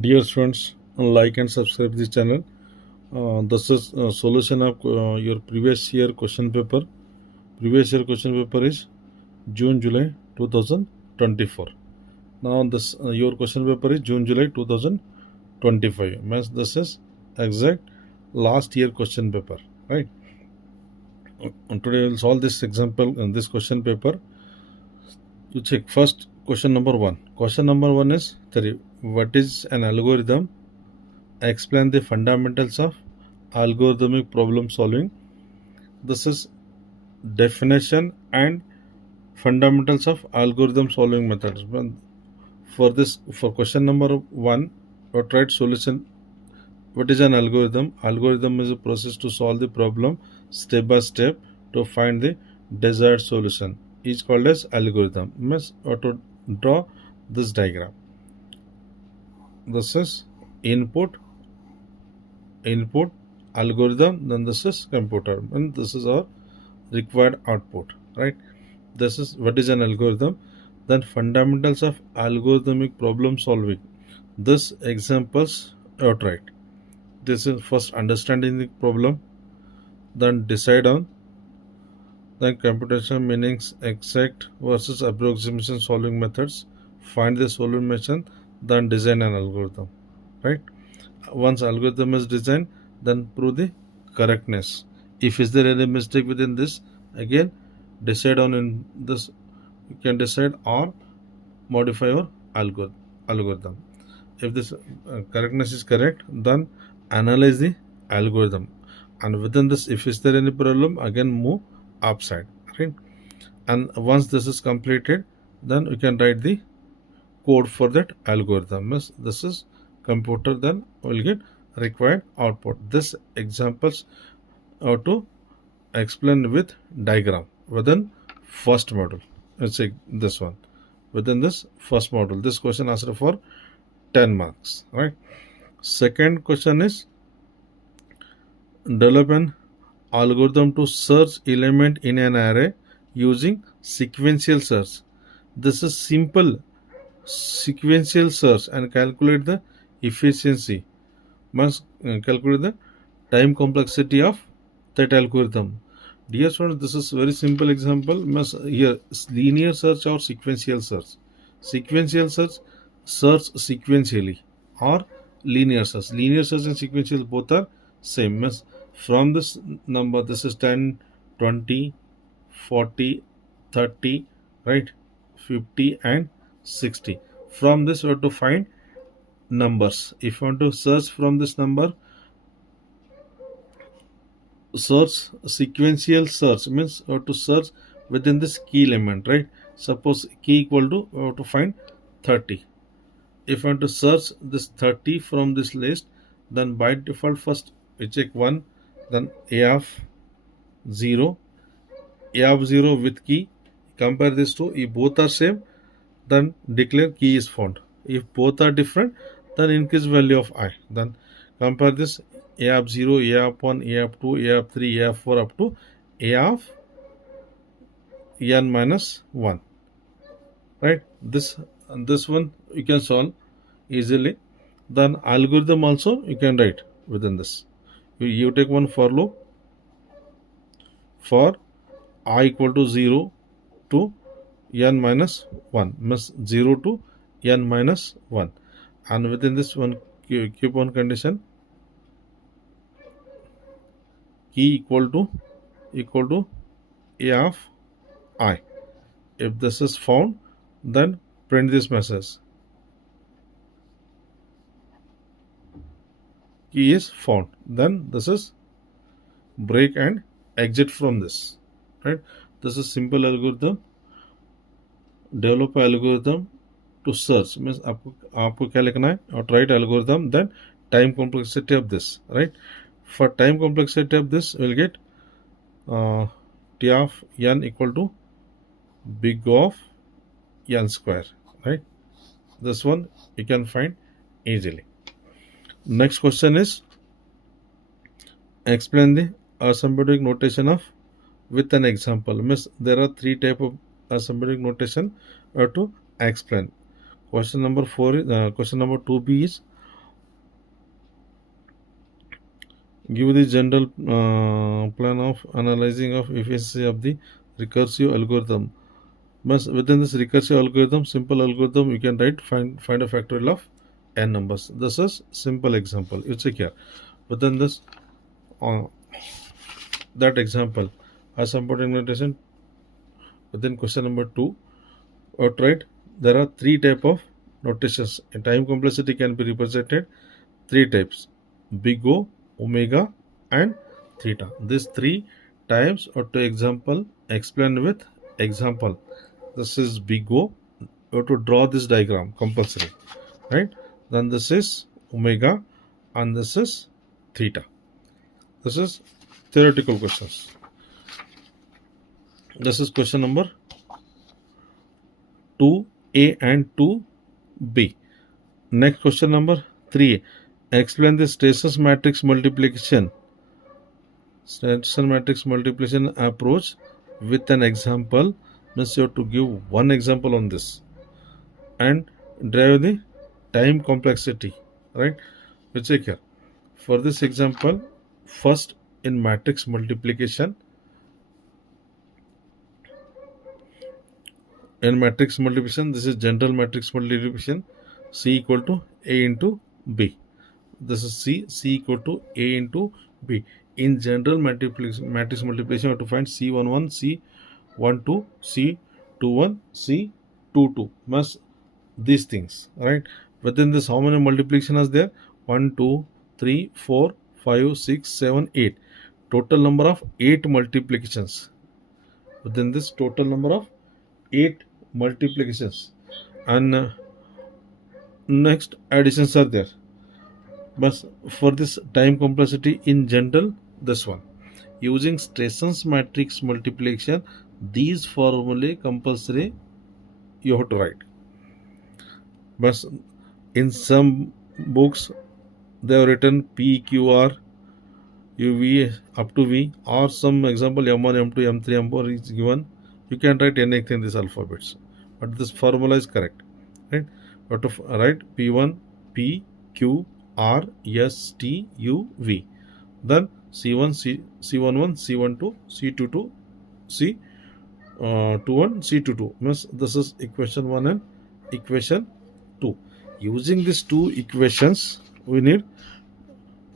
Dear students, like and subscribe this channel. This is a solution of your previous year question paper. Previous year question paper is June July 2024. Now this your question paper is June July 2025. Means this is exact last year question paper, right? And today we'll solve this example in this question paper. You check first question number one. Question number one is what is an algorithm? Explain the fundamentals of algorithmic problem solving. This is definition and fundamentals of algorithm solving methods. For question number one, what right solution? What is an algorithm? Algorithm is a process to solve the problem step by step to find the desired solution. Is called as algorithm. Means or to draw this diagram. This is input algorithm, then this is computer, and this is our required output, right? This is what is an algorithm. Then fundamentals of algorithmic problem solving. This examples outright. This is first understanding the problem, then decide on, then computational meanings, exact versus approximation solving methods, find the solution, then design an algorithm, right? Once algorithm is designed, then prove the correctness. If is there any mistake within this, again decide on in this. You can decide or modify your algorithm. If this correctness is correct, then analyze the algorithm, and within this, if is there any problem, again move upside, right? And once this is completed, then you can write the code for that algorithm. This is computer, then will get required output. This examples how to explain with diagram within first module. Let's say this one within this first module. This question asked for 10 marks, right? Second question is develop an algorithm to search element in an array using sequential search. This is simple sequential search and calculate the efficiency. Must calculate the time complexity of that algorithm. Dear students, this is very simple example. Must here linear search or sequential search. Sequential search sequentially, or linear search. Linear search and sequential both are same. Must from this number, this is 10, 20, 40, 30, right, 50 and 60. From this we have to find numbers. If you want to search from this number, search sequential search means you have to search within this key element, right? Suppose key equal to, we have to find 30. If you want to search this 30 from this list, then by default first we check 1, then a of 0 with key, compare this to, if both are same, then declare key is found. If both are different, then increase value of I. Then compare this a of 0, a of 1, a of 2, a of 3, a of 4 up to a of n minus 1, right? This one you can solve easily. Then algorithm also you can write within this. You take one for loop for I equal to 0 to n minus 1, means 0 to n minus 1, and within this one keep one condition, key equal to a of I. If this is found, then print this message, key is found. Then this is break and exit from this, right? This is simple algorithm. Develop algorithm to search means आपको क्या लिखना है, और write algorithm, then time complexity of this, right? For time complexity of this we'll get t of n equal to big O of n square, right? This one you can find easily. Next question is explain the asymptotic notation of with an example. Means there are three type of asymptotic notation to explain. Question number 2b is Give the general plan of analyzing of efficiency of the recursive algorithm. But within this recursive algorithm, simple algorithm, you can write find a factorial of n numbers. This is simple example. You check here. Within this that example, as important notation within question number 2, right? There are three type of notations. A time complexity can be represented three types: big O, omega, and theta. These three types or to example explained with example. This is big O. You have to draw this diagram compulsory, right? Then this is omega, and this is theta. This is theoretical questions. This is question number 2A and 2B. Next question number 3A. Explain the Station matrix multiplication. Station matrix multiplication approach with an example. Means you have to give one example on this and derive the time complexity. Right? You check here. For this example, first in matrix multiplication. In matrix multiplication, this is general matrix multiplication. C equal to A into B. This is C equal to A into B. In general matrix multiplication, we have to find C11, C12, C21, C22. Must these things, right? Within this, how many multiplication is there? 1, 2, 3, 4, 5, 6, 7, 8. Total number of 8 multiplications. Within this, total number of 8 multiplications. And next additions are there. But for this time complexity in general, this one. Using Station matrix multiplication, these formulae compulsory you have to write. But in some books, they have written P, Q, R, U, V up to V, or some example M1, M2, M3, M4 is given. You can write anything in these alphabets. But this formula is correct. Right? You have to write P1, P, Q, R, S, T, U, V. Then C1, C11, C12, C22, C21, C22. Means this is equation 1 and equation 2. Using these two equations, we need,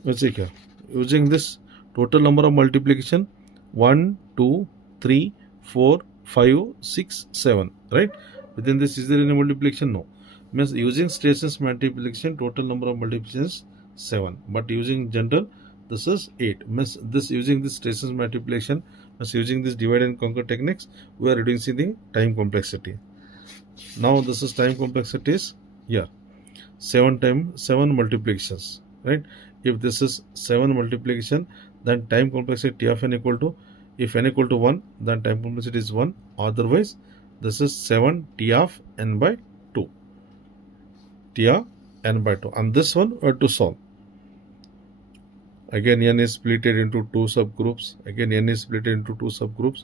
let's see here. Using this total number of multiplication 1, 2, 3, 4, 5, 6, 7. Right? Within this, is there any multiplication? No. Means using Station multiplication, total number of multiplications 7. But using general, this is 8. Means this using this Station multiplication, means using this divide and conquer techniques, we are reducing the time complexity. Now this is time complexity is here 7 multiplications. Right? If this is 7 multiplication, then time complexity of n equal to, if n equal to 1, then time complexity is 1. Otherwise, this is 7 T of n by 2. T of n by 2. And this one we have to solve. Again, n is split into 2 subgroups. Again, n is split into 2 subgroups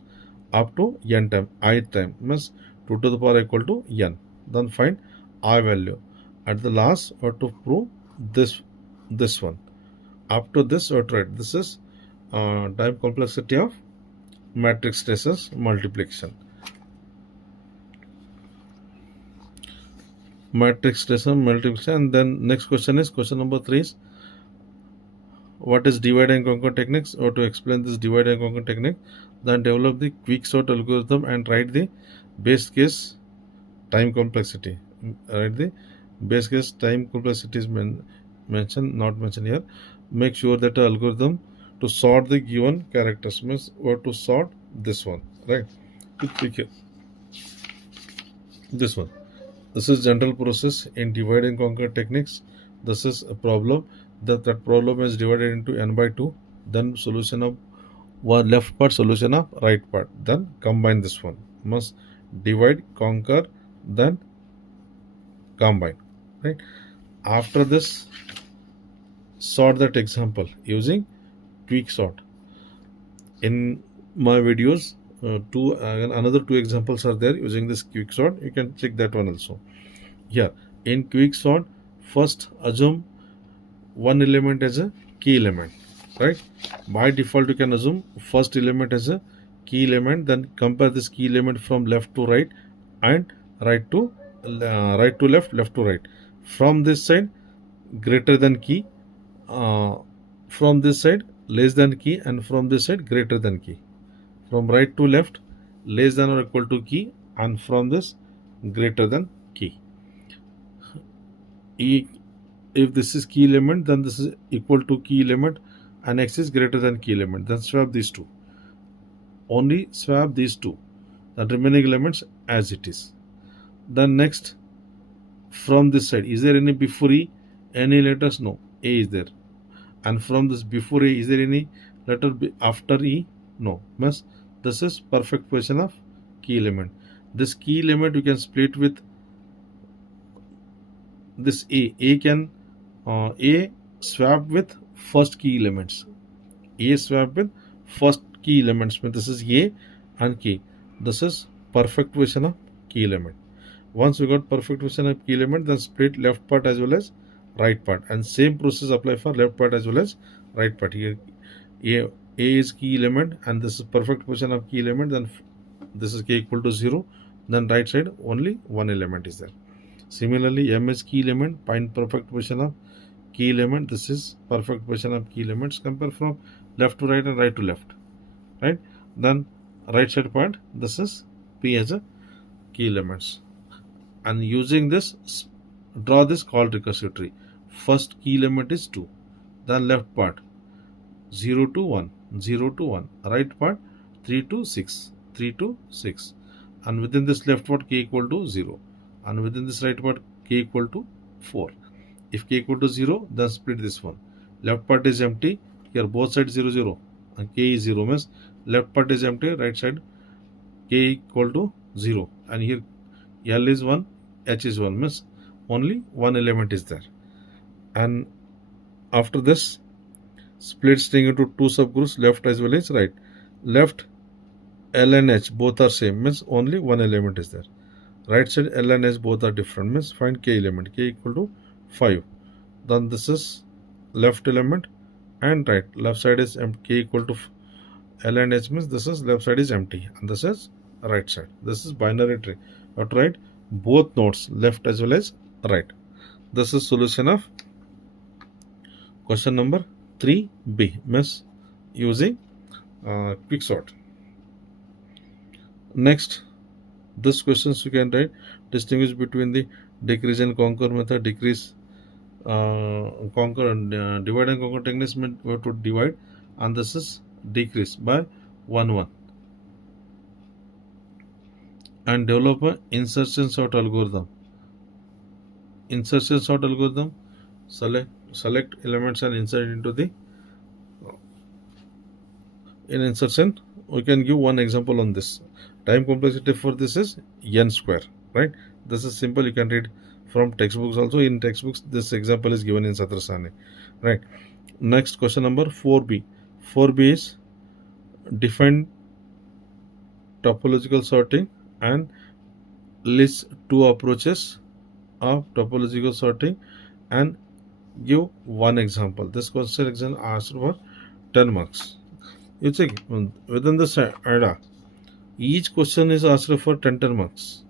up to n time. I time means 2 to the power equal to n. Then find I value. At the last, we have to prove this one. Up to this, we have to write. This is time complexity of matrix traces multiplication. Matrix traces multiplication. And then next question is question number 3 is, what is divide and conquer techniques? Or to explain this divide and conquer technique, then develop the quick sort algorithm and write the base case time complexity. Write the base case time complexity is mentioned, not mentioned here. Make sure that the algorithm to sort the given characters means or to sort this one, right? This one. This is general process in divide and conquer techniques. This is a problem. That problem is divided into n by 2. Then solution of one left part, solution of right part. Then combine this one. Must divide, conquer, then combine. Right? After this, sort that example using quick sort. In my videos, another 2 examples are there using this quick sort. You can check that one also. Here in quick sort, first assume one element as a key element. right? By default, you can assume first element as a key element, then compare this key element from left to right and right to left, left to right. From this side, greater than key, from this side, less than key, and from this side, greater than key. From right to left, less than or equal to key, and from this, greater than key. If this is key element, then this is equal to key element, and x is greater than key element. Then swap these two. Only swap these two, the remaining elements as it is. Then next, from this side, is there any before E? Any letters? No. A is there. And from this before A, is there any letter after E? No. Means this is perfect position of key element. This key element you can split with this A. A can A swap with first key elements. A swap with first key elements. This is A and K. This is perfect position of key element. Once we got perfect position of key element, then split left part as well as right part, and same process apply for left part as well as right part. Here A is key element, and this is perfect position of key element. Then this is K equal to 0. Then right side only one element is there. Similarly, M is key element, find perfect position of key element. This is perfect position of key elements. Compare from left to right and right to left, right? Then right side part, this is P as a key elements, and using this, draw this called recursive tree. First key element is 2, then left part 0 to 1, 0 to 1, right part 3 to 6, 3 to 6, and within this left part k equal to 0, and within this right part k equal to 4. If k equal to 0, then split this one. Left part is empty, here both sides 0, 0, and k is 0, means left part is empty, right side k equal to 0, and here L is 1, H is 1, means only one element is there. And after this, split string into two subgroups, left as well as right. Left L and H both are same, means only one element is there. Right side L and H both are different, means find k element, k equal to 5. Then this is left element and right. Left side is k equal to L and H, means this is left side is empty, and this is right side. This is binary tree. You have to write both nodes, left as well as right. This is solution of question number 3B, means using quick sort. Next, this questions you can write, distinguish between the decrease and conquer method. Decrease, conquer, and divide and conquer techniques meant we have to divide, and this is decrease by 1 1. And develop a insertion sort algorithm. Insertion sort algorithm, select elements and insert into the in insertion. We can give one example on this. Time complexity for this is n square, right? This is simple. You can read from textbooks also. In textbooks, this example is given in Satrasani, right? Next, question number 4B. 4B is define topological sorting and list two approaches of topological sorting and give one example. This question exam asked for 10 marks. You check within this ADA, each question is asked for 10 marks.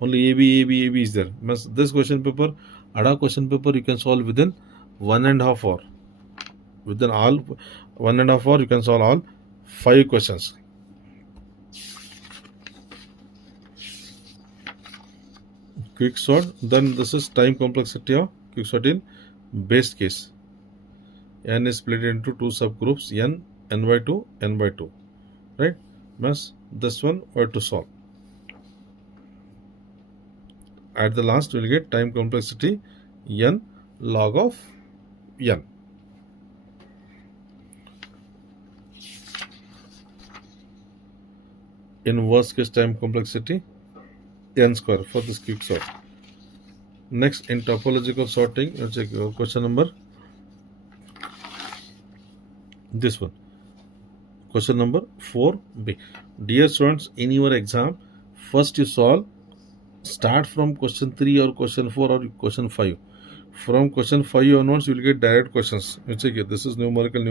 Only AB is there. This question paper, ADA question paper, you can solve within 1.5 hour. Within all 1.5 hour, you can solve all 5 questions. Quick sort. Then this is time complexity of quick sort in base case. N is split into two subgroups, n by 2, n by 2, right? Means this one we have to solve. At the last, we will get time complexity n log of n. In worst case time complexity n square for this quick sort. Next, in topological sorting, let's check question number this one. Question number 4B. Dear students, in your exam, first you solve, start from question 3 or question 4 or question 5. From question 5 onwards, you will get direct questions. You check it. This is numerical,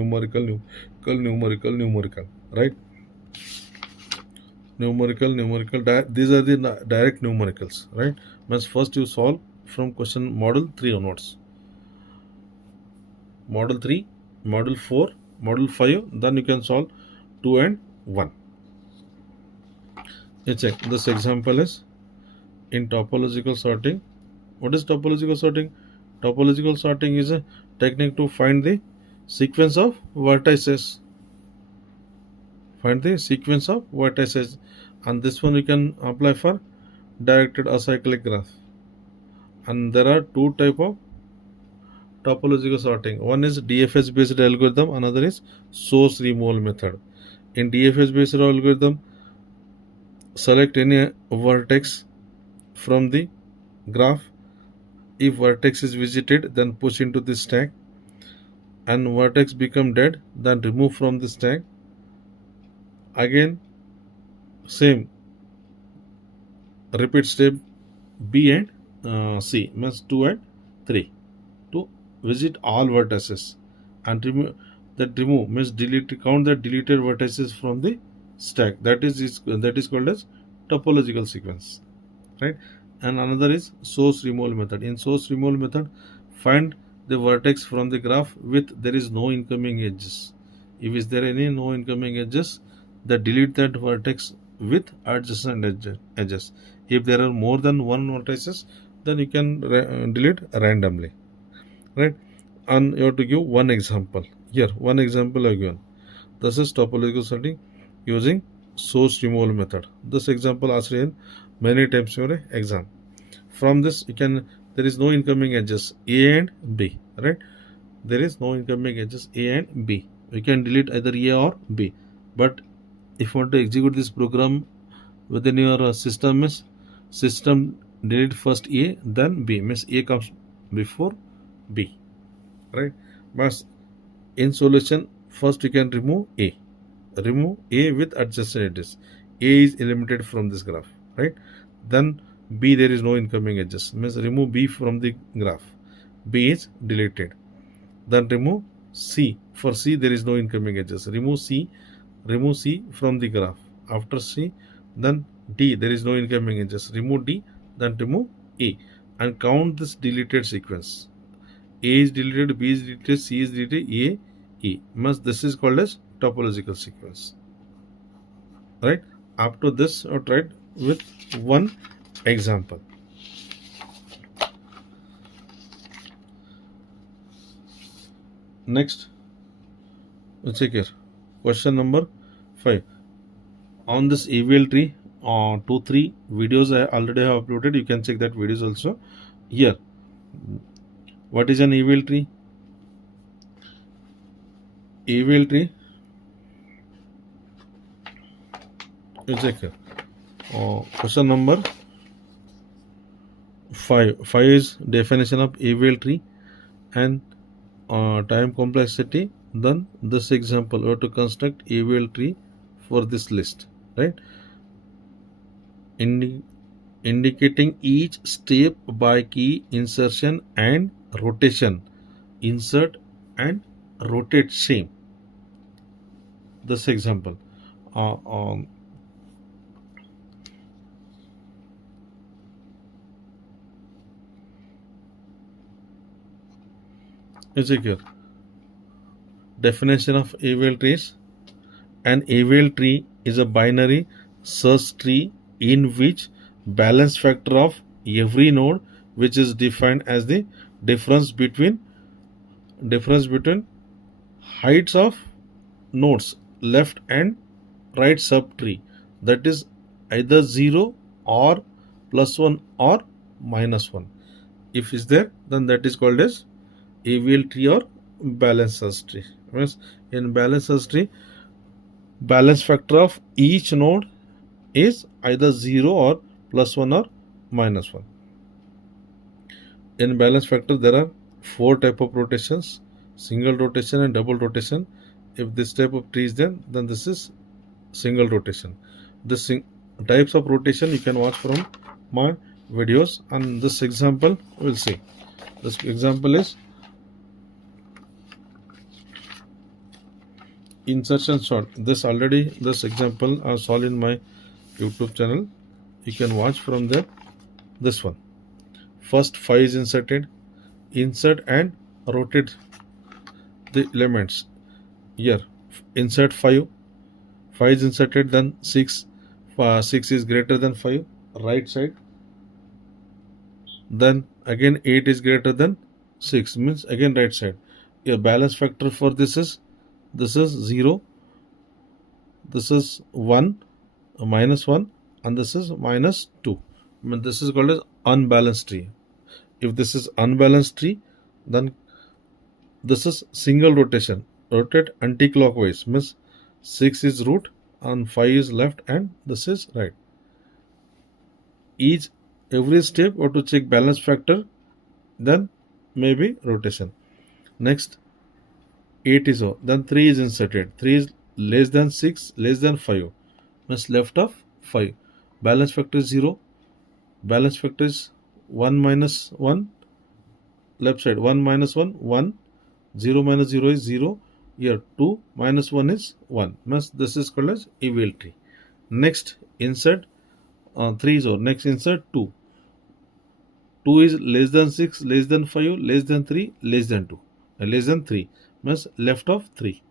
right? Numerical. These are the direct numericals, right? Means first you solve from question model 3 onwards. Model 3, model 4, model 5, then you can solve 2 and 1. You check. This example is in topological sorting. What is topological sorting? Topological sorting is a technique to find the sequence of vertices. Find the sequence of vertices, and this one you can apply for directed acyclic graph. And there are two type of topological sorting. One is DFS based algorithm, another is source removal method. In DFS based algorithm, select any vertex from the graph. If vertex is visited, then push into the stack, and vertex become dead, then remove from the stack. Again same, repeat step B and C, means 2 and 3, to visit all vertices and remove means delete, count the deleted vertices from the stack. That is called as topological sequence, right? And another is source removal method. In source removal method, find the vertex from the graph with there is no incoming edges. If is there any no incoming edges, then delete that vertex with adjacent edges. If there are more than one vertices, then you can delete randomly, right? And you have to give one example. Here one example again. This is topological sorting using source removal method. This example asked in many times in your exam. From this you can, there is no incoming edges A and B, right? There is no incoming edges A and B. You can delete either A or B. But if you want to execute this program within your system, is system delete first A, then B, means A comes before B, right? But in solution, first you can remove A with adjacent edges. A is eliminated from this graph, right? Then B, there is no incoming edges, means remove B from the graph. B is deleted. Then remove C. For C, there is no incoming edges. Remove C from the graph. After C, then D, there is no incoming edges. Remove D, then remove E, and count this deleted sequence. A is deleted, B is deleted, C is deleted, A, E. Means this is called as topological sequence, right? Up to this, I tried with one example. Next, let's check here. Question number 5. On this AVL tree, 2-3 videos I already have uploaded. You can check that videos also. Here, what is an AVL tree? AVL tree, you check here. Question number 5. 5 is definition of AVL tree and time complexity. Then this example, we have to construct AVL tree for this list, right? Indicating each step by key insertion and rotation. Insert and rotate same. This example, is it here? Definition of AVL trees. An AVL tree is a binary search tree in which balance factor of every node, which is defined as the difference between heights of nodes left and right subtree, that is either 0 or +1 or -1. If is there, then that is called as AVL tree or balance search tree. Means in balance search tree, balance factor of each node is either 0 or +1 or -1. In balance factor, there are 4 type of rotations: single rotation and double rotation. If this type of tree is there, then this is single rotation. This types of rotation you can watch from my videos, and this example we'll see. This example is insertion sort. This example I solved in my YouTube channel. You can watch from there. This one. First 5 is inserted. Insert and rotate the elements. Here insert 5. 5 is inserted, then 6. 6 is greater than 5. Right side. Then again 8 is greater than 6, means again right side. Your balance factor for this is 0, this is 1, minus 1, and this is minus 2. I mean, this is called as unbalanced tree. If this is unbalanced tree, then this is single rotation. Rotate anti-clockwise, means 6 is root and 5 is left and this is right. Every step or to check balance factor, then maybe rotation. Next 8 is over, then 3 is inserted. 3 is less than 6, less than 5, means left of 5. Balance factor is 0. Balance factor is 1 minus 1, left side 1 minus 1, 1. 0 minus 0 is 0. Here 2 minus 1 is 1, means this is called as evil tree. Next insert 3 is over. Next insert 2. 2 is less than 6, less than 5, less than 3, less than 2, less than 3, means left of 3.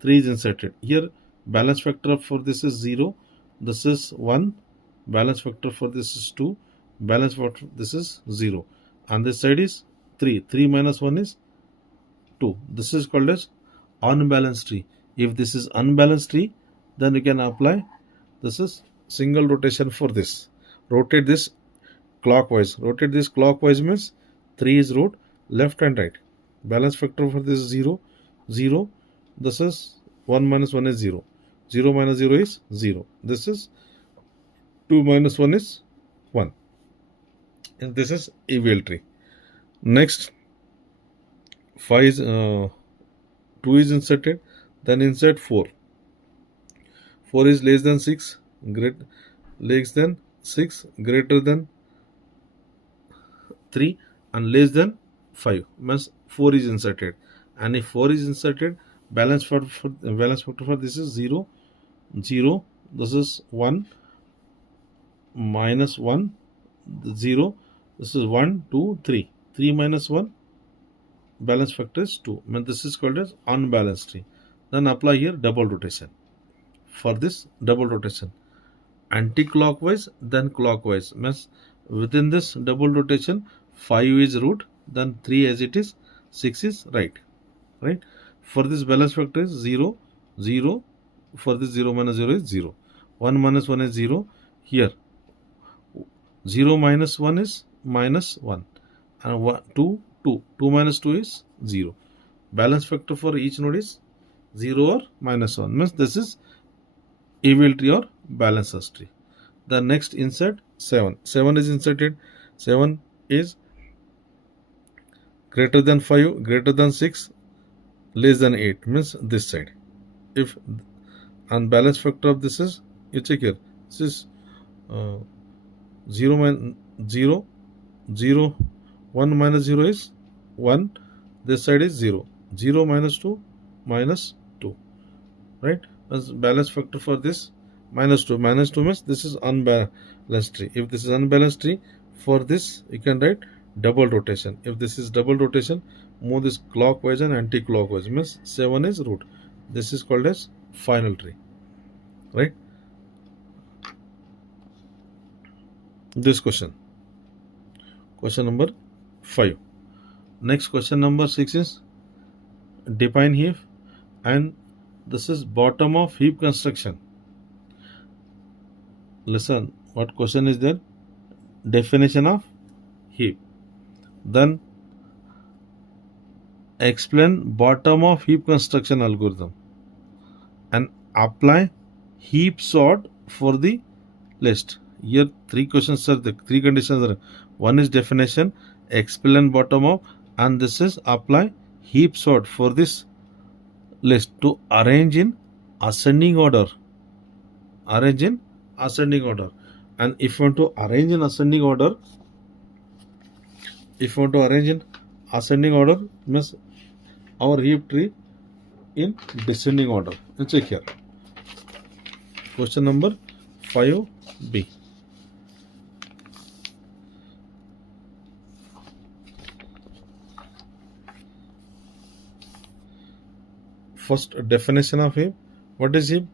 3 is inserted. Here balance factor for this is 0. This is 1. Balance factor for this is 2. Balance factor this is 0. And this side is 3. 3 minus 1 is 2. This is called as unbalanced tree. If this is unbalanced tree, then you can apply this is single rotation for this. Rotate this clockwise. Rotate this clockwise means 3 is root, left and right. Balance factor for this is 0, 0. This is 1 minus 1 is 0. 0 minus 0 is 0. This is 2 minus 1 is 1. And this is evil tree. Next 5 is 2 is inserted, then insert 4. 4 is less than 6, less than 6, greater than 3 and less than 5, means 4 is inserted. And if 4 is inserted, balance factor for this is 0, 0. This is 1 minus 1, 0. This is 1, 2, 3. 3 minus 1, balance factor is 2. I mean, this is called as unbalanced tree. Then apply here double rotation. For this double rotation, anti-clockwise, then clockwise, means within this double rotation 5 is root, then 3 as it is, 6 is right. For this balance factor is 0, 0. For this 0 minus 0 is 0. 1 minus 1 is 0. Here 0 minus 1 is minus 1 and 2 minus 2 is 0. Balance factor for each node is 0 or minus 1, means this is evil tree or balanced tree. The next insert 7. 7 is inserted. 7 is greater than 5, greater than 6, less than 8, means this side. If unbalanced factor of this is, you check here, this is 0, 0, 0, 1 minus 0 is 1, this side is 0, 0 minus 2, minus 2, right? As balance factor for this minus 2 means this is unbalanced tree. If this is unbalanced tree, for this you can write double rotation. If this is double rotation, move this clockwise and anti-clockwise, means 7 is root. This is called as final tree, right? This question number 5. Next question number 6 is define heap, and this is bottom of heap construction. Listen, what question is there? Definition of heap. Then explain bottom of heap construction algorithm and apply heap sort for the list. Here 3 questions are the 3 conditions are. One is definition, explain bottom of, and this is apply heap sort for this list to arrange in ascending order. Arrange in ascending order. And if you want to arrange in ascending order, ascending order means our heap tree in descending order. Let's check here. Question number 5b. First definition of heap. What is heap?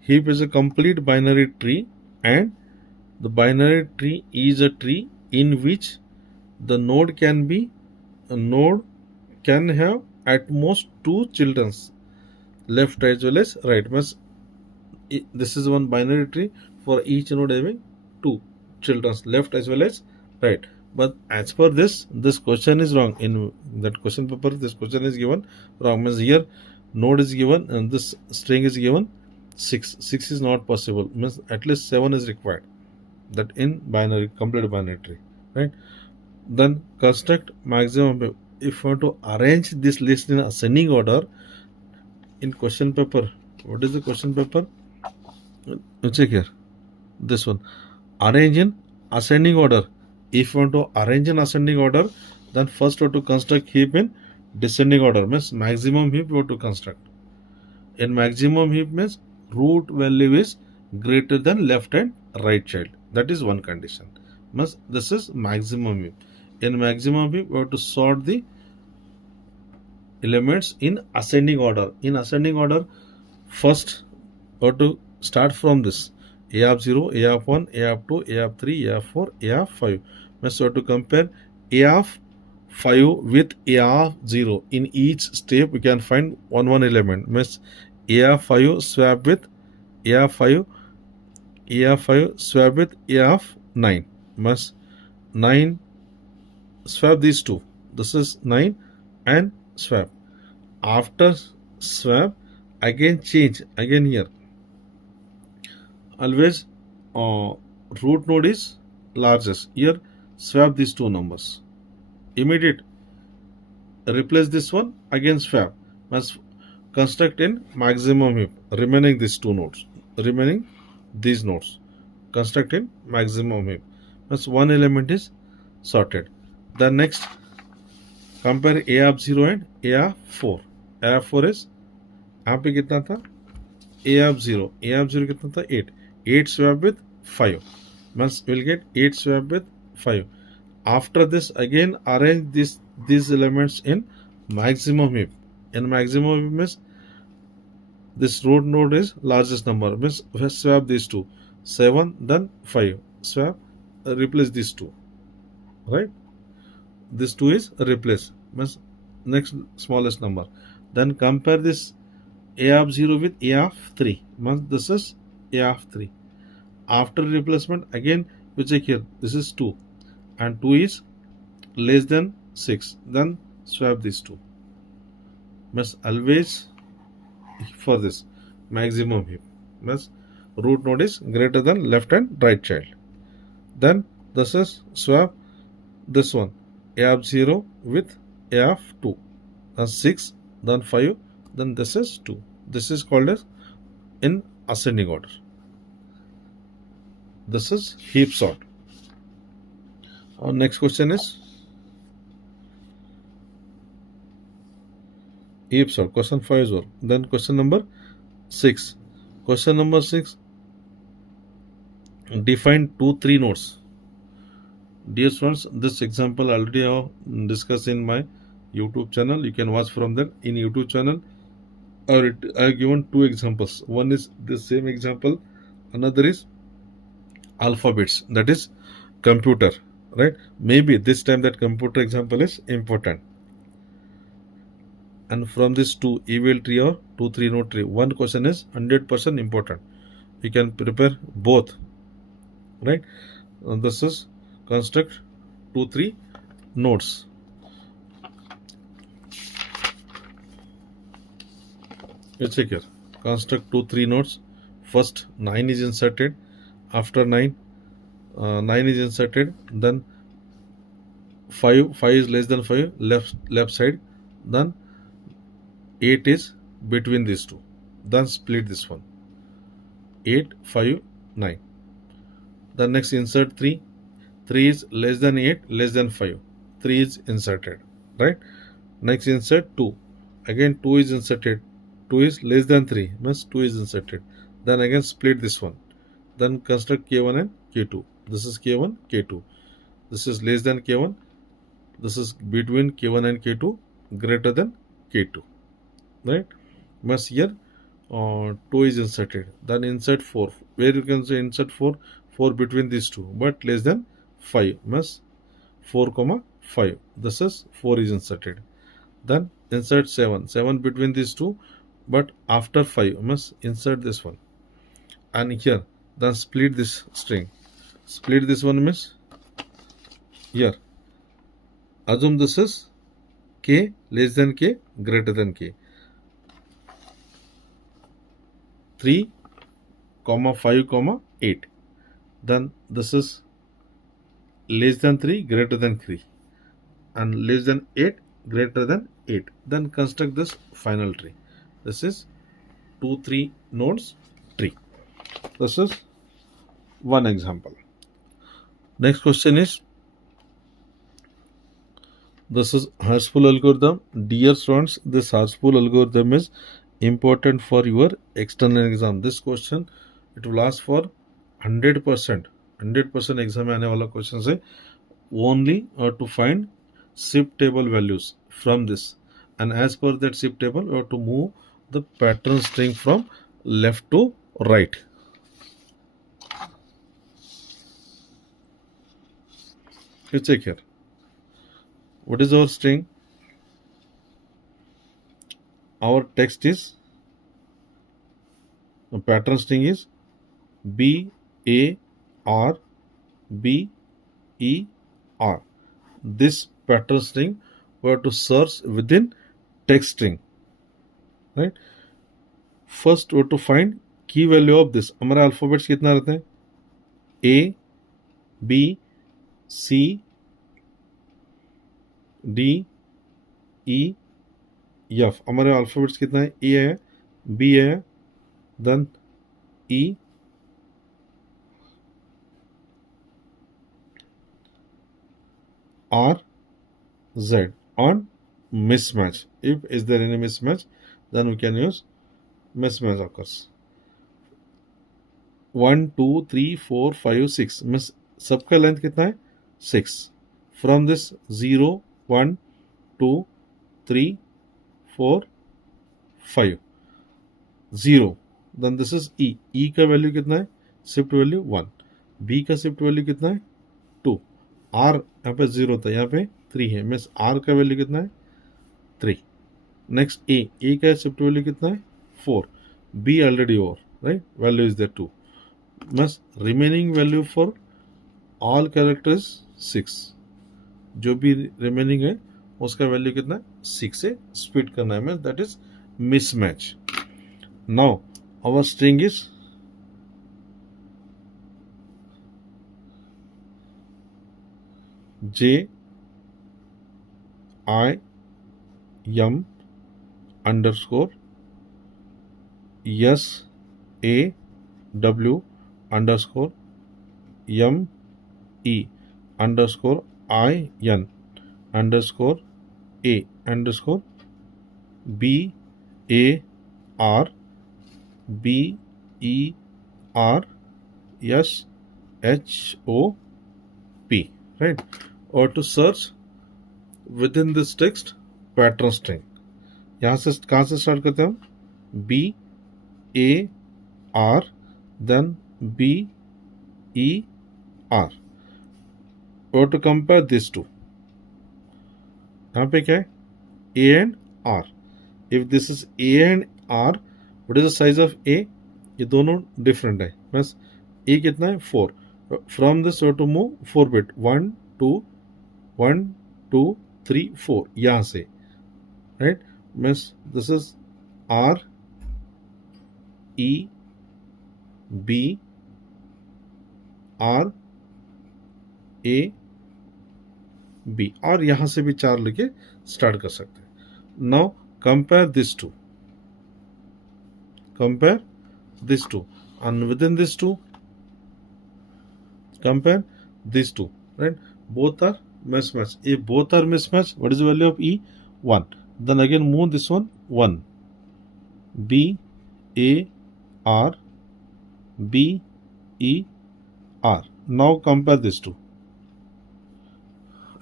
Heap is a complete binary tree, and the binary tree is a tree in which the node can have at most two children, left as well as right. Means this is one binary tree for each node having two children, left as well as right. But as per this question is wrong. In that question paper, this question is given wrong. Means here node is given and this string is given 6. 6 is not possible. Means at least 7 is required. That in binary, complete binary tree, right? Then construct maximum. If you want to arrange this list in ascending order, in question paper, what is the question paper? Check here. This one. Arrange in ascending order. If you want to arrange in ascending order, then first you have to construct heap in descending order. Means maximum heap you have to construct. In maximum heap means root value is greater than left and right child. That is one condition. Means this is maximum heap. In maximum heap, we have to sort the elements in ascending order. In ascending order, first we have to start from this A of 0, A of 1, A of 2, A of 3, A of 4, A of 5. Means we have to compare A of 5 with A of 0. In each step, we can find one element. Means A of 5 swap with A of 5, A of 5 swap with A of 9. Means 9 swap these two. This is 9 and swap. After swap, again change. Again here. Always root node is largest. Here swap these two numbers. Immediate. Replace this one. Again swap. Must construct in maximum heap. Remaining these two nodes. Remaining these nodes. Construct in maximum heap. Means one element is sorted. Then next, compare A of 0 and A of 4. A of 4 is यहाँ पे कितना था? A of 0. A of 0 कितना था? 8. 8 swap with 5. Means we will get 8 swap with 5. After this, again arrange these elements in maximum heap. In maximum heap means this root node is largest number. Means first swap these two. 7, then 5. Swap, replace these two. Right? This 2 is replaced. Means next smallest number. Then compare this A of 0 with A of 3. Means this is A of 3. After replacement, again we check here. This is 2. And 2 is less than 6. Then swap these two. Means always for this maximum heap. Means root node is greater than left and right child. Then this is swap this one. A of 0 with A of 2. Then 6, then 5, then this is 2. This is called as in ascending order. This is heap sort. Our next question is heap sort. Question 5 is over. Then question number 6. Question number 6. Define 2, 3 nodes. Dear students, this example already I have discussed in my YouTube channel. You can watch from that. In YouTube channel, I have given 2 examples. One is the same example. Another is alphabets. That is computer. Right? Maybe this time that computer example is important. And from this 2 evil tree or 2, 3 node tree, one question is 100% important. You can prepare both. Right? And this is construct 2, 3 nodes. Let's check here. Construct 2, 3 nodes. First 9 is inserted. After 9 is inserted. Then 5 is less than 5 left side. Then 8 is between these two. Then split this one. 8, 5, 9. Then next insert 3. 3 is less than 8, less than 5. 3 is inserted. right? Next insert 2, again 2 is inserted, 2 is less than 3 means 2 is inserted, then again split this one, then construct k1 and k2. This is k1 k2, this is less than k1, this is between k1 and k2, greater than k2, right? Means here 2 is inserted, then insert 4, where you can say insert 4, 4 between these two but less than 5 means 4 comma 5, this is 4 is inserted, then insert 7, 7 between these two but after 5 means insert this one, and here then split this string, split this one means here assume this is k less than k greater than k, 3 comma 5 comma 8, then this is less than 3 greater than 3 and less than 8 greater than 8, then construct this final tree. This is 2 3 nodes tree. This is one example. Next question is, this is hash-pool algorithm. Dear students, this hash-pool algorithm is important for your external exam. This question it will ask for 100% exam में आने वाला question है, only to find shift table values from this, and as per that shift table you have to move the pattern string from left to right. You check here. What is our string? Our text is, the pattern string is B A R B E R. This pattern string we have to search within text string, right? First we have to find key value of this. हमारे alphabets कितना रहते हैं? A B C D E F. हमारे alphabets कितना है? A है, B है, then E, R, Z. On mismatch, if is there any mismatch, then we can use mismatch occurs. 1 2 3 4 5 6 miss सबका लेंथ कितना है? 6. From this 0 1 2 3 4 5 0, then this is E. E का value कितना है? Shift value 1. B का shift value कितना है? 2. R यहाँ पे 0 था, यहाँ पे 3 है, मीन्स R का वैल्यू कितना है? 3. Next A. A का शिफ्ट वैल्यू कितना है? 4. B already over, right? Value is there 2. Means remaining value for all characters 6. जो भी रिमेनिंग है उसका वैल्यू कितना है? 6 से स्प्लिट करना है, means that is mismatch. Now our string is J I M underscore S A W underscore M E underscore I N underscore A underscore B A R B E R S H O P, right? Or to search within this text pattern string. यहाँ से कहाँ से start करते हैं हम? B A R then B E R. Or to compare these two. यहाँ पे क्या है? A and R. If this is A and R, what is the size of A? ये दोनों different है. बस A कितना है? 4. From this we have to move 4 bit. 1 2 1 2 3 4 यहाँ से, right? Means this is R E B R A B, और यहाँ से भी 4 लेके स्टार्ट कर सकते हैं. Now compare these two. Compare these two, and within these two compare these two, right? Both are mismatch. If both are mismatch, what is the value of E? 1. Then again move this one 1. B A R B E R. Now compare these two.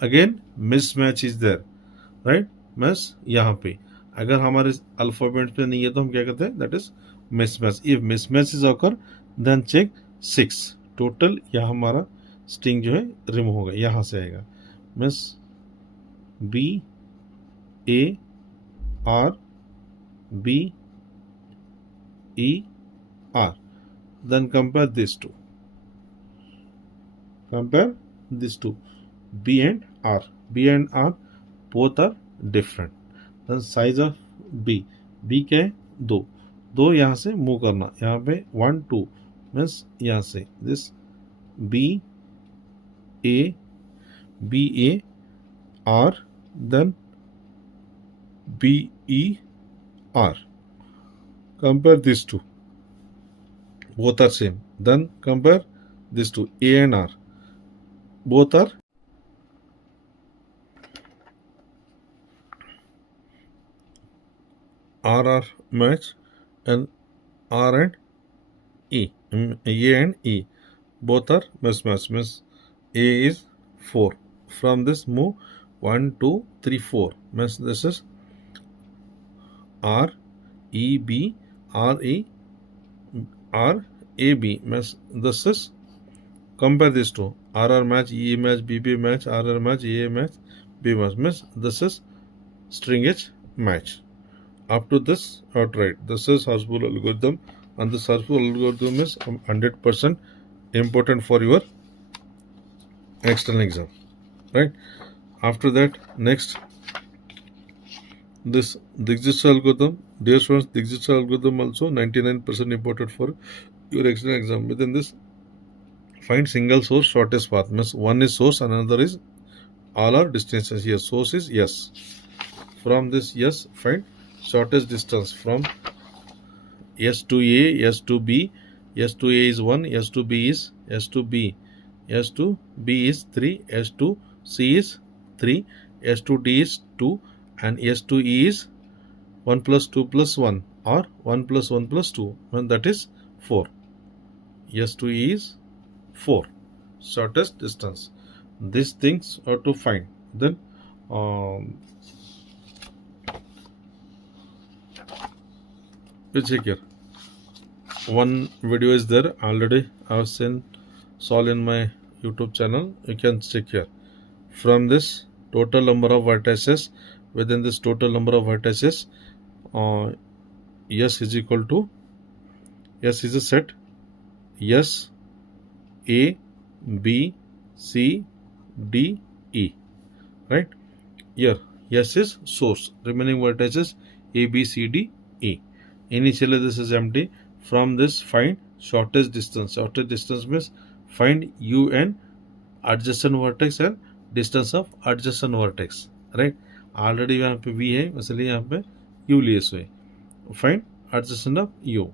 Again mismatch is there, right? Miss यहाँ पे अगर हमारे alphabet पे नहीं है तो हम क्या करते हैं? That is mismatch. If mismatch is occur then check 6 total. यह हमारा स्ट्रिंग जो है रिमूव होगा, यहाँ से आएगा. Miss B A R B E R. Then compare this two. Compare these two, B and R. B and R both are different. Then size of B. B क्या है? 2. 2 यहाँ से मूव करना. यहाँ पे 1 2 मीन्स यहाँ से this B A R then B E R. Compare these two. Both are same. Then compare these two, A and R. Both are R match and R and E. A and E. Both are mismatch. Means A is 4. From this move 1 2 3 4. Means this is R E B R E R A B. Means this is compare these two. RR match, EE match, BB match, RR match, EA match, B match. Means this is string H match. Up to this outright. This is Hasbull algorithm, and this Hasbull algorithm is 100% important for your external exam. Right? After that, next this Dijkstra algorithm. Dear students, Dijkstra algorithm also 99% important for your external exam. Within this, find single source shortest path. Means one is source, another is all are distances. Here source is S. From this S, find shortest distance from S to A, S to B. S to A is 1, S to B is S to B. S to B is 3, S to C is 3, S to D is 2, and S to E is 1 plus 2 plus 1 or 1 plus 1 plus 2, and that is 4. S to E is 4. Shortest distance. These things are to find. Then you check here. One video is there already. I have seen solved in my YouTube channel. You can check here. From this total number of vertices, within this total number of vertices, S is equal to, S is a set S A B C D E. Right? Here S is source. Remaining vertices A B C D E. Initially this is empty. From this find shortest distance. Shortest distance means find U and adjacent vertex and distance of adjacent vertex. Right? Already यहाँ पे V है, इसलिए यहाँ पे U लिए हुए. Find adjacent of U.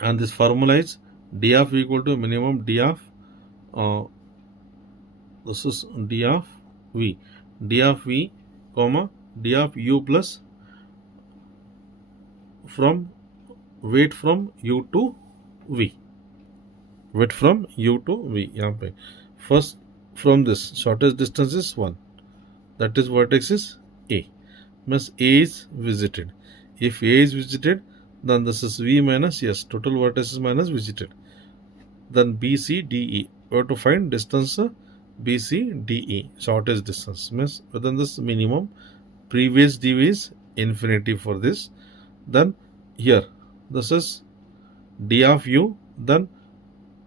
And this formula is D of equal to minimum D of this is D of V. D of V comma D of U plus from weight from U to V. Weight from U to V. यहाँ पे first from this shortest distance is 1. That is vertex is A. Means A is visited. If A is visited, then this is V minus S. Total vertices minus visited. Then B C D E. We have to find distance B C D E. Shortest distance means within this minimum. Previous DV is infinity for this. Then here this is D of U. Then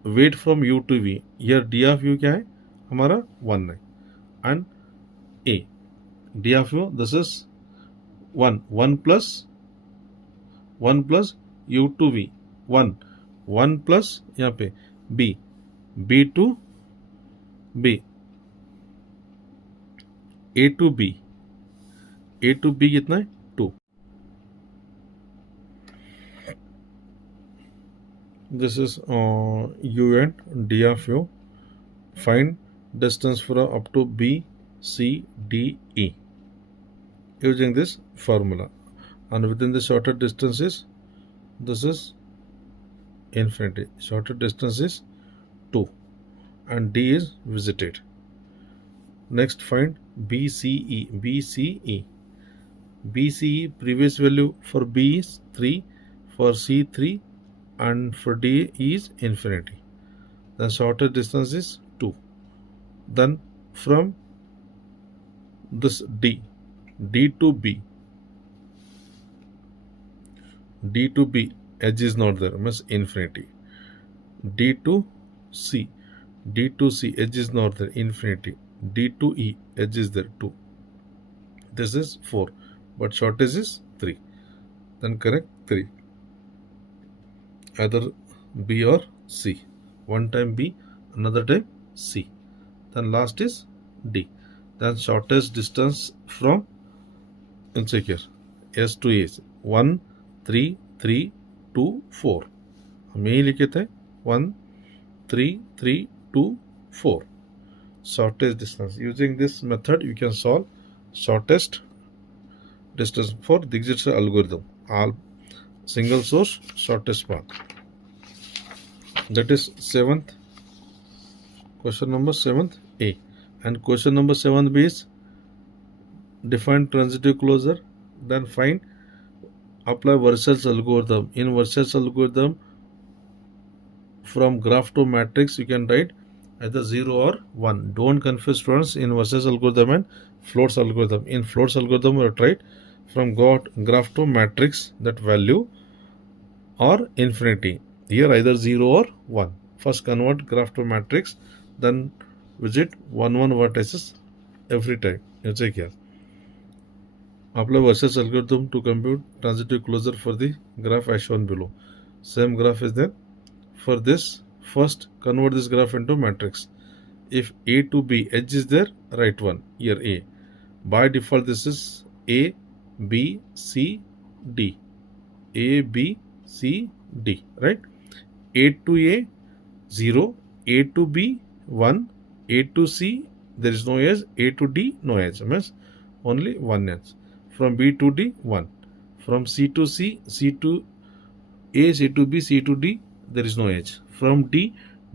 weight from U to V. Here D of U क्या है हमारा 1 है. And A. D of U this is 1. 1 plus U to V. 1. 1 plus यहाँ पे B. B to B. A to B. A to B कितना है 2. This is U and D of U. Find distance from up to B, C, D, E using this formula, and within the shorter distances, this is infinity. Shorter distance is 2 and D is visited. Next find BCE. BCE. BCE previous value for B is 3, for C 3, and for D is infinity. Then shorter distance is 2. Then from this D to B, edge is not there, means infinity. D to C, edge is not there, infinity. D to E, edge is there, 2. This is 4, but shortest is 3. Then correct 3. Either B or C. One time B, another time C. Then last is D. Then shortest distance from inside here, S to A, 1, 3, 3, 2, 4. हम यही लिखे थे 1, 3, 3, 2, 4. Shortest distance. Using this method, you can solve shortest distance for Digits algorithm. All single source shortest path. That is 7th. Question number 7th A. And question number 7B is define transitive closure. Then find, apply Vercel's algorithm. In Vercel's algorithm, from graph to matrix, you can write either 0 or 1. Don't confuse students in Vercel's algorithm and Float's algorithm. In Float's algorithm, you write from graph to matrix, that value or infinity. Here either 0 or 1. First convert graph to matrix, then visit 1 vertices every time. You check here. Apply Vercel's algorithm to compute transitive closure for the graph as shown below. Same graph is there. For this, first convert this graph into matrix. If A to B edge is there, write 1. Here A. By default, this is A, B, C, D. A, B, C, D. Right? A to A, 0. A to B, 1. A to C, there is no edge. A to D, no edge. Means only one edge. From B to D, 1. From C to C, C to A, C to B, C to D, there is no edge. From D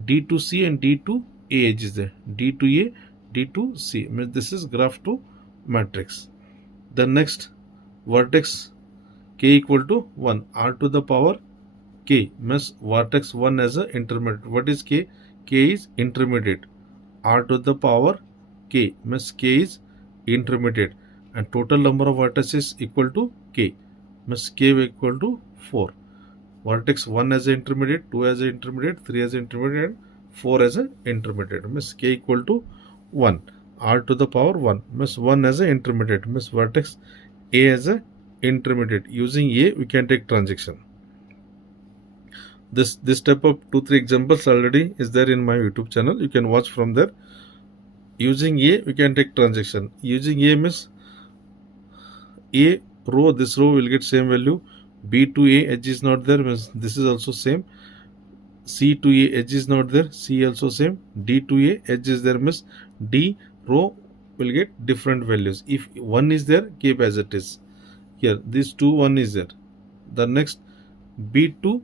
to C and D to A edge is there. D to A, D to C. Means this is graph to matrix. The next vertex K equal to 1. R to the power K means vertex 1 as a intermediate. What is K? K is intermediate. R to the power K means K is intermediate. And total number of vertices equal to K means K equal to 4. Vertex 1 as an intermediate, 2 as an intermediate, 3 as an intermediate, and 4 as an intermediate. Means K equal to 1. R to the power 1 means 1 as an intermediate, means vertex A as an intermediate. Using A, we can take transaction. This type of 2-3 examples already is there in my YouTube channel. You can watch from there. Using A, we can take transaction. Using A means A row, this row will get same value. B to A edge is not there, means this is also same. C to A edge is not there, C also same. D to A edge is there, means D row will get different values. If 1 is there, keep as it is. Here this 2, 1 is there. The next B to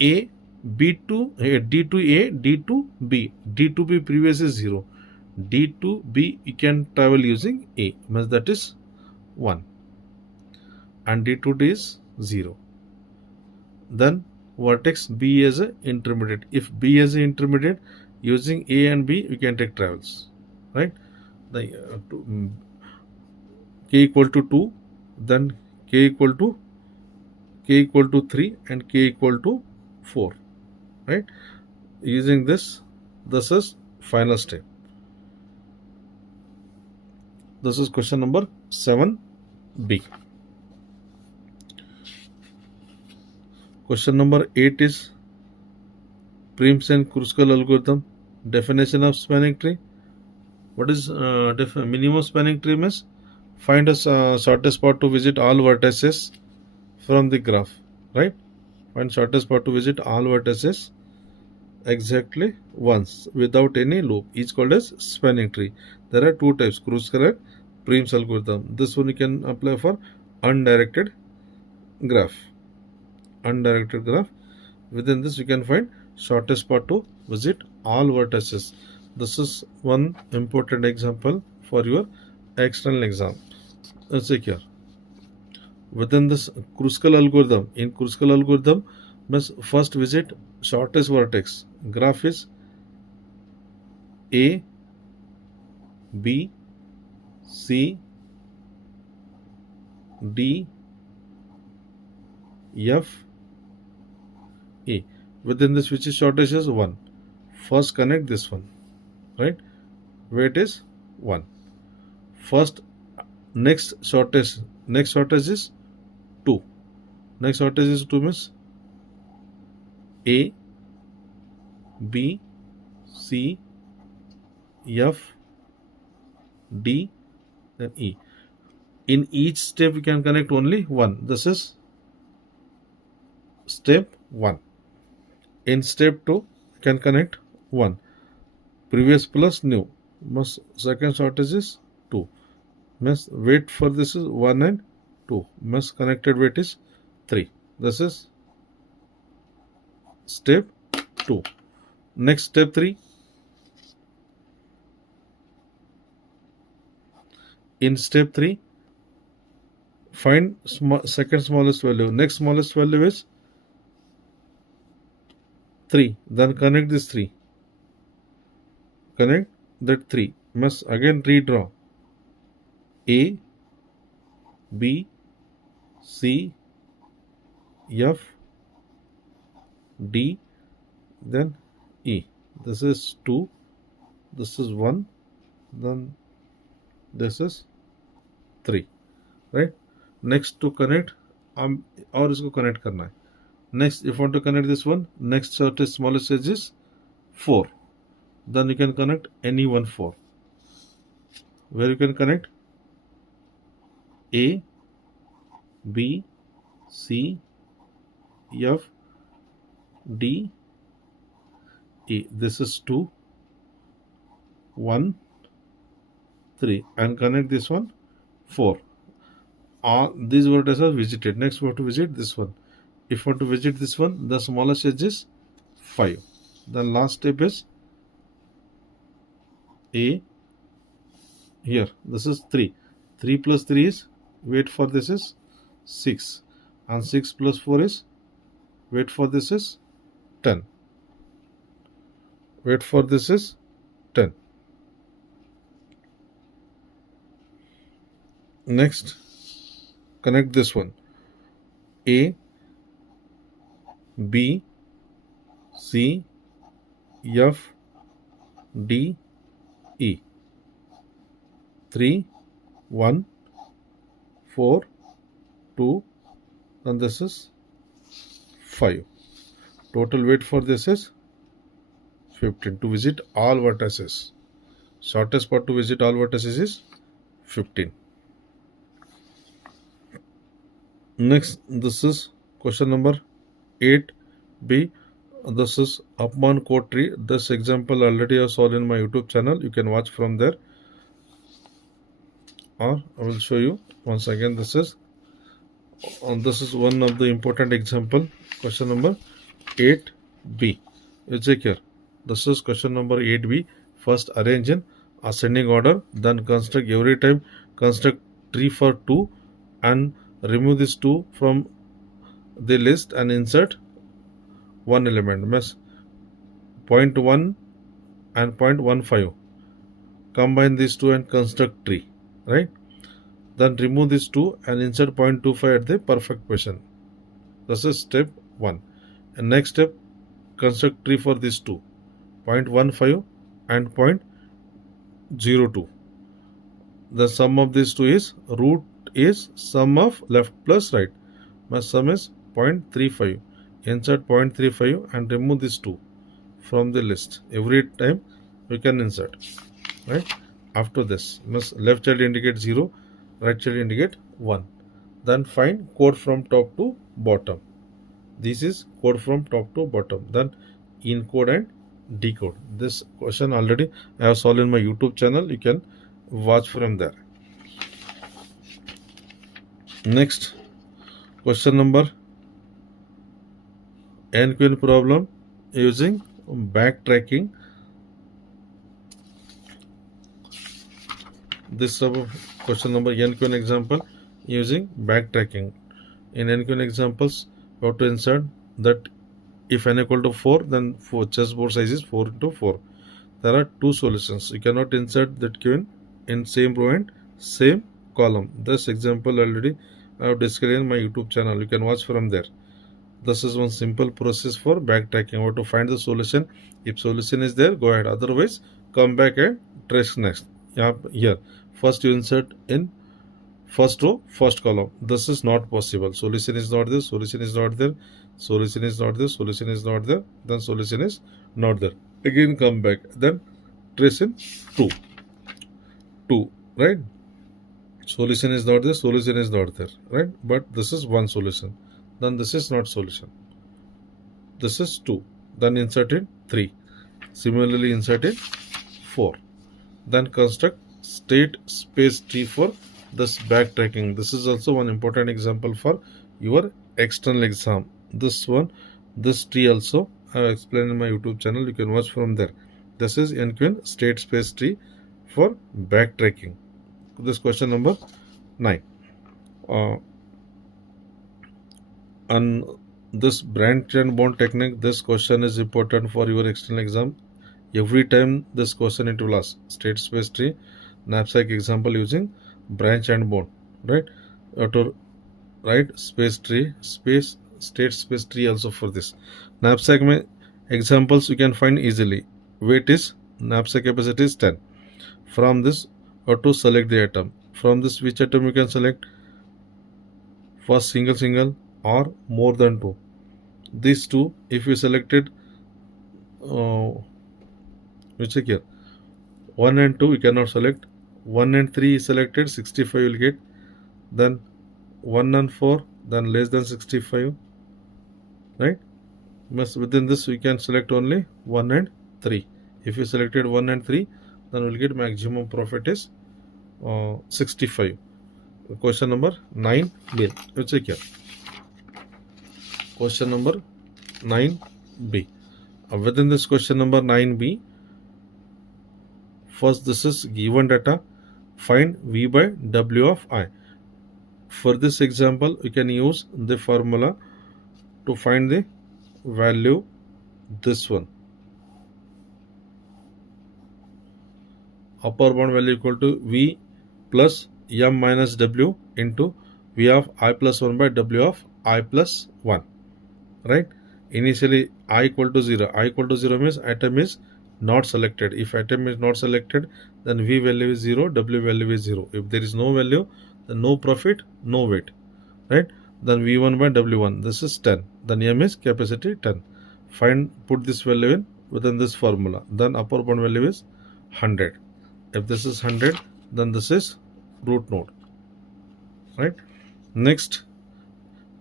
A, B to A, D to A, D to B. D to B previous is 0. D to B you can travel using A, means that is 1. And D to D is 0. Then vertex B as an intermediate. If B as an intermediate, using A and B we can take travels. Right? The K equal to 2, then K equal to 3 and K equal to 4. Right? Using this is final step. This is question number 7B. Question number 8 is Prim's and Kruskal algorithm. Definition of spanning tree. What is minimum spanning tree means? Find a shortest path to visit all vertices from the graph. Right? Find shortest path to visit all vertices exactly once without any loop is called as spanning tree. There are two types, Kruskal and Prim's algorithm. This one you can apply for undirected graph. Undirected graph. Within this you can find shortest path to visit all vertices. This is one important example for your external exam. Let's check here. Within this Kruskal algorithm, in Kruskal algorithm, must first visit shortest vertex. Graph is A, B, C, D, F, E. Within this, which is shortest is 1. First connect this one, right? Weight is 1. First, next shortest is 2. Next shortest is 2 means A, B, C, F, D, then E. In each step we can connect only 1. This is step 1. In step 2 we can connect 1. Previous plus new. Second shortest is 2. Means weight for this is 1 and 2. Means connected weight is 3. This is step 2. Next step 3. In step 3, find second smallest value. Next smallest value is 3. Then connect this 3. Connect that 3. Must again redraw. A, B, C, F, D, then E. This is 2. This is 1. Then this is 3. Right? Next to connect, और इसको connect करना है. Next, if you want to connect this one, next shortest smallest edge is 4. Then you can connect any one 4. Where you can connect A, B, C, F, D, E. This is 2, 1, 3. And connect this one 4. These vertices are visited. Next we have to visit this one. If you want to visit this one, the smallest edge is 5. The last step is A. Here this is 3. 3 plus 3 is, wait for this is 6. And 6 plus 4 is, wait for this is 10. Wait for this is 10. Next, connect this one. A, B, C, F, D, E. 3, 1, 4, 2, and this is 5. Total weight for this is 15. To visit all vertices, shortest path to visit all vertices is 15. Next, this is question number 8b. This is Upman code tree. This example already I saw in my YouTube channel. You can watch from there, or I will show you once again. This is one of the important example. Question number 8b. You check here. This is question number 8b. First arrange in ascending order. Then construct every time. Construct tree for 2 and remove this 2 from the list and insert one element. Means 0.1 and 0.15. Combine these two and construct tree. Right? Then remove these 2 and insert 0.25 at the perfect position. This is step 1. And next step, construct tree for these 2. 0.15 and 0.02. The sum of these 2 is, root is sum of left plus right. My sum is 0.35. Insert 0.35 and remove these 2 from the list. Every time we can insert. Right? After this, left child indicate 0, right child indicate 1. Then find code from top to bottom. This is code from top to bottom. Then encode and decode. This question already I have solved in my YouTube channel. You can watch from there. Next, question number NQN problem using backtracking. This question number NQN example using backtracking. In NQN examples, we have to insert that if n equal to 4, then for chessboard size is 4 into 4. There are two solutions. You cannot insert that QN in same row and same column. This example already I have discussed in my YouTube channel. You can watch from there. This is one simple process for backtracking. How to find the solution. If solution is there, go ahead. Otherwise, come back and trace next. Here, first you insert in first row, first column. This is not possible. Solution is not there. Solution is not there. Solution is not there. Solution is not there. Then solution is not there. Again come back. Then trace in 2, right? Solution is not there. Solution is not there, right? But this is one solution. Then this is not solution. This is 2. Then insert in 3. Similarly insert in 4. Then construct state space tree for this backtracking. This is also one important example for your external exam. This one, this tree also I have explained in my YouTube channel. You can watch from there. This is NQN state space tree for backtracking. This question number 9. On this branch and bond technique, this question is important for your external exam. Every time this question it will ask state space tree, knapsack example using branch and bond, right? To write space tree, space state space tree also for this. Knapsack examples you can find easily. Weight is knapsack capacity is 10. From this or to select the atom. From this which atom you can select? First single or more than 2. These two if you selected we check here 1 and 2 you cannot select. 1 and 3 is selected, 65 will get. Then 1 and 4, then less than 65, right? Within this we can select only 1 and 3. If you selected 1 and 3, then we'll get maximum profit is 65. Question number 9B. You check here. Question number 9B. Within this question number 9B, first this is given data. Find V by W of I. For this example, you can use the formula to find the value. This one. Upper bound value equal to V plus M minus W into V of I plus 1 by W of I plus 1. Right? Initially I equal to 0. I equal to 0 means atom is not selected. If atom is not selected, then V value is 0, W value is 0. If there is no value, then no profit, no weight. Right? Then V1 by W1. This is 10. Then M is capacity 10. Put this value in within this formula. Then upper bound value is 100. If this is 100, then this is root node. Right? Next,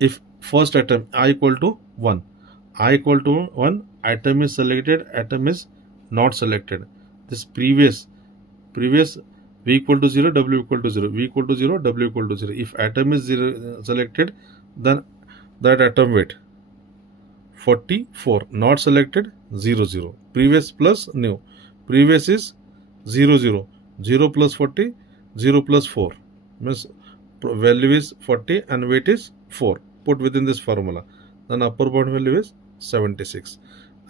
if first atom I equal to 1. I equal to 1, atom is selected, atom is not selected. This previous V equal to 0, W equal to 0. V equal to 0, W equal to 0. If atom is 0 selected, then that atom weight 44. Not selected 0 0. Previous plus new. Previous is 0 0. 0 plus 40, 0 plus 4. Means value is 40 and weight is 4. Put within this formula. Then upper bound value is 76.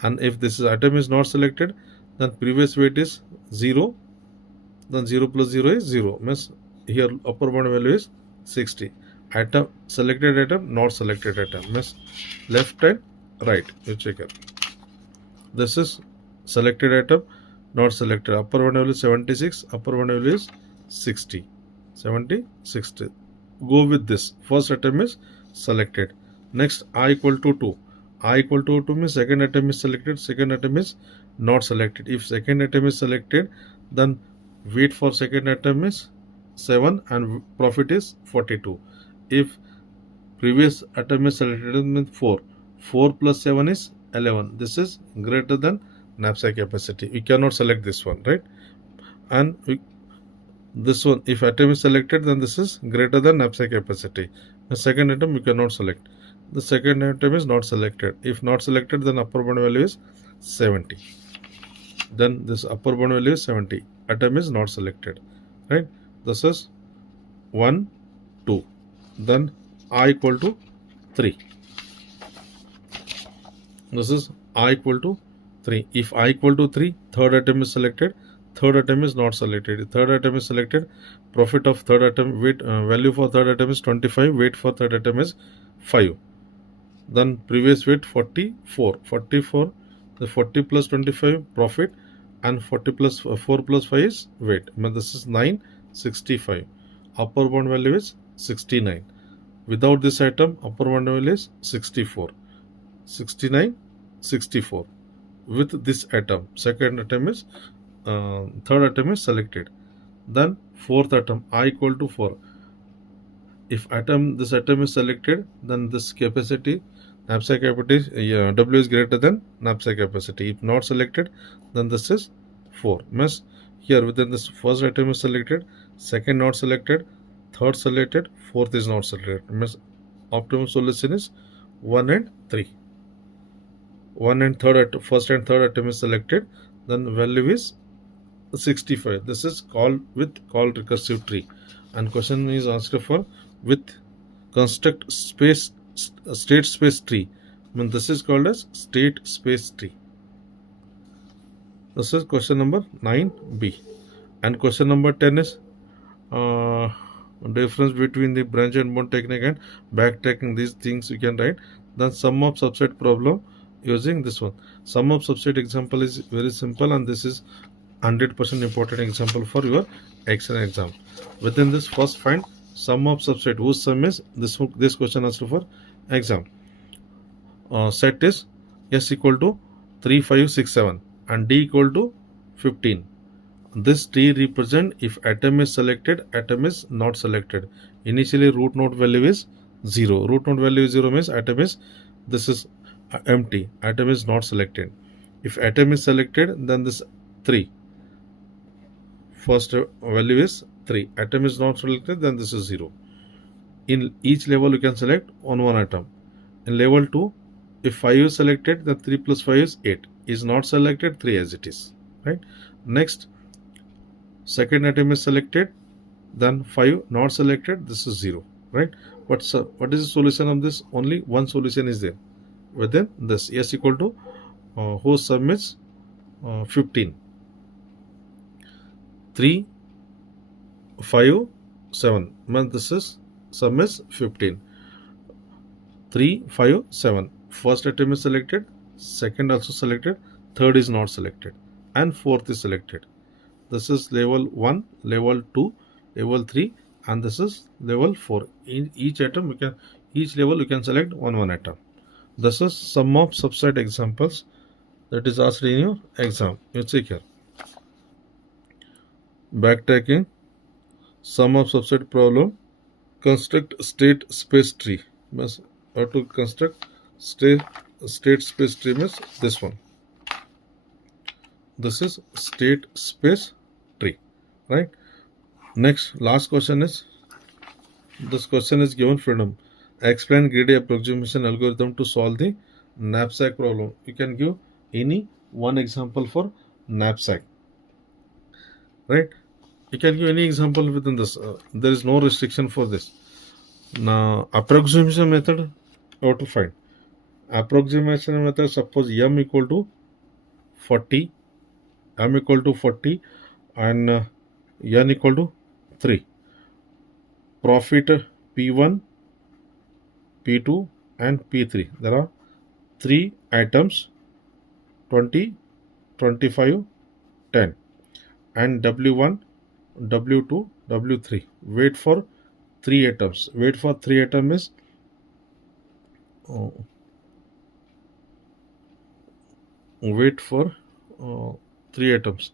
And if this atom is not selected, then previous weight is 0. Then 0 plus 0 is 0. Means here upper bound value is 60. Atom selected atom, not selected atom. Means left and right. You check it. This is selected atom, not selected. Upper bound value is 76. Upper bound value is 60. 70, 60. Go with this. First atom is selected. Next I equal to 2. I equal to 2 means second atom is selected. Second atom is not selected. If second atom is selected, then weight for second atom is 7 and profit is 42. If previous atom is selected, means 4. 4 plus 7 is 11. This is greater than knapsack capacity. We cannot select this one, right? And this one, if atom is selected, then this is greater than knapsack capacity. The second atom we cannot select. The second atom is not selected. If not selected, then upper bound value is 70. Then this upper bound value is 70. Atom is not selected, right? This is 1, 2. Then I equal to 3. This is I equal to 3. If I equal to 3, third atom is selected. Third atom is not selected. If third atom is selected, profit of third atom, weight value for third atom is 25. Weight for third atom is 5. Then previous weight 44. 44. The 40 plus 25 profit, and 40 plus 4 plus 5 is weight. I mean, this is 9, 65. Upper bound value is 69. Without this item, upper bound value is 64. 69, 64. With this atom, second atom is third atom is selected. Then fourth atom, I equal to 4. If this atom is selected, then this capacity, knapsack capacity, W is greater than knapsack capacity. If not selected, then this is 4. Means here within this first atom is selected, second not selected, third selected, fourth is not selected. Means optimum solution is 1 and 3. 1 and third first and third atom is selected, then value is 65. This is called recursive tree, and question is asked for with construct state space tree. I mean, this is called as state space tree. This is question number 9b, and question number 10 is difference between the branch and bone technique and backtracking. These things you can write. Then sum of subset problem using this one. Sum of subset example is very simple, and this is 100% important example for your external exam. Within this, first find sum of subset whose sum is this question asked for exam. Set is S equal to 3, 5, 6, 7 and D equal to 15. This T represent if atom is selected, atom is not selected. Initially root node value is 0. Root node value is 0 means atom is, this is empty, atom is not selected. If atom is selected, then this 3, first value is 3. Atom is not selected, then this is 0. In each level you can select on one atom. In level 2, if 5 is selected, then 3 plus 5 is 8. Is not selected, 3 as it is, right? Next, second atom is selected, then 5 not selected, this is 0, right? But what is the solution of this? Only one solution is there within this. S equal to whose sum is 15. 3, 5, 7. Means this is sum is 15. 3, 5, 7. First atom is selected, second also selected, third is not selected, and fourth is selected. This is level 1, level 2, level 3, and this is level 4. In each atom, each level you can select one atom. This is sum of subset examples that is asked in your exam. You check here. Backtracking, sum of subset problem, construct state space tree. Means how to construct state space tree means this one. This is state space tree, right? Next, last question is, this question is given freedom. Explain greedy approximation algorithm to solve the knapsack problem. You can give any one example for knapsack, right? You can give any example within this. There is no restriction for this. Now, approximation method, how to find? Approximation method, suppose m equal to 40, m equal to 40 and n equal to 3. Profit P1, P2 and P3. There are 3 items, 20, 25, 10, and W1, W2, W3. Wait for 3 atoms. Wait for 3 atoms is wait for 3 atoms.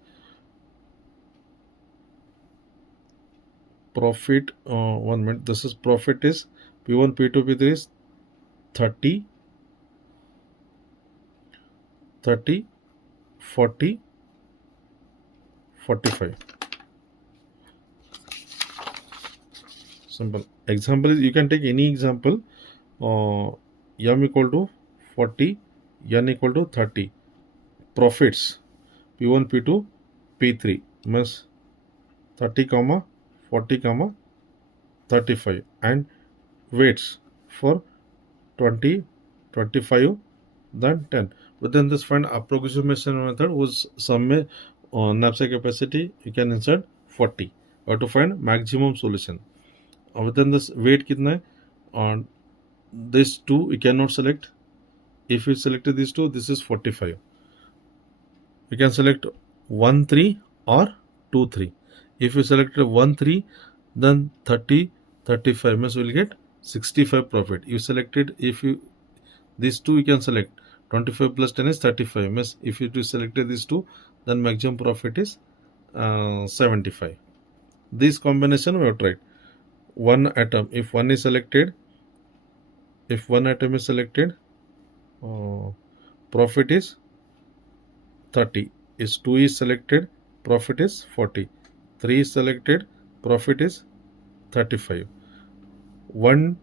Profit 1 minute. This is profit is P1, P2, P3 is 30, 30, 40, 45. Simple. Example is, you can take any example. M equal to 40, N equal to 30. Profits P1, P2, P3 means 30, 40, 35, and weights for 20, 25, then 10. Within this, find approximation method was some knapsack capacity. You can insert 40 or to find maximum solution. Within this, weight kitna hai? On this two we cannot select. If we selected these two, this is 45. We can select 1 3 or 2 3. If we selected 1 3, then 30 35 means we'll get 65 profit. You selected, if you these two, you can select 25 plus 10 is 35 means if you selected these two, then maximum profit is 75. This combination we have tried. One atom, if one is selected, profit is 30. Is 2 is selected, profit is 40. 3 is selected, profit is 35. 1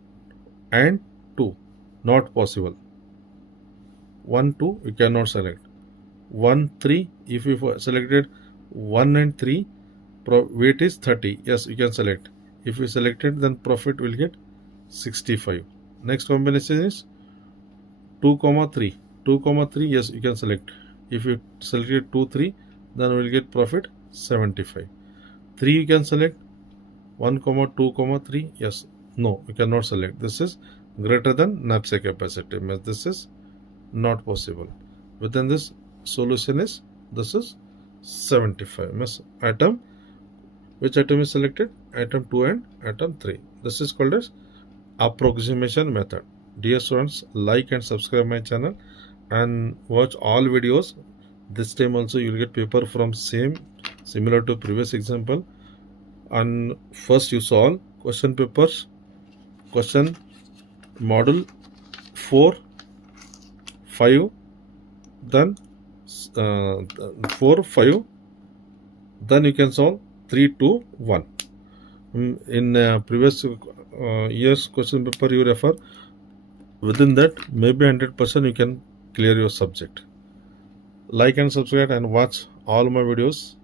and 2 not possible. 1 2 we cannot select. 1 3, if we selected 1 and 3, weight is 30. Yes, you can select. If we selected, then profit will get 65. Next combination is 2 3. 2 3, yes, you can select. If you selected 2 3, then we will get profit 75. 3 you can select. 1 2 3, yes, no, you cannot select. This is greater than knapsack capacity. This is not possible. Within this, solution is, this is 75. Means atom, which atom is selected? Atom 2 and atom 3. This is called as approximation method. Dear students, like and subscribe my channel and watch all videos. This time also you will get paper from similar to previous example. And first you solve question papers, question model 4, 5, then 4, 5, then you can solve 3, 2, 1. In previous year's question paper you refer, within that maybe 100% you can clear your subject. Like and subscribe and watch all my videos.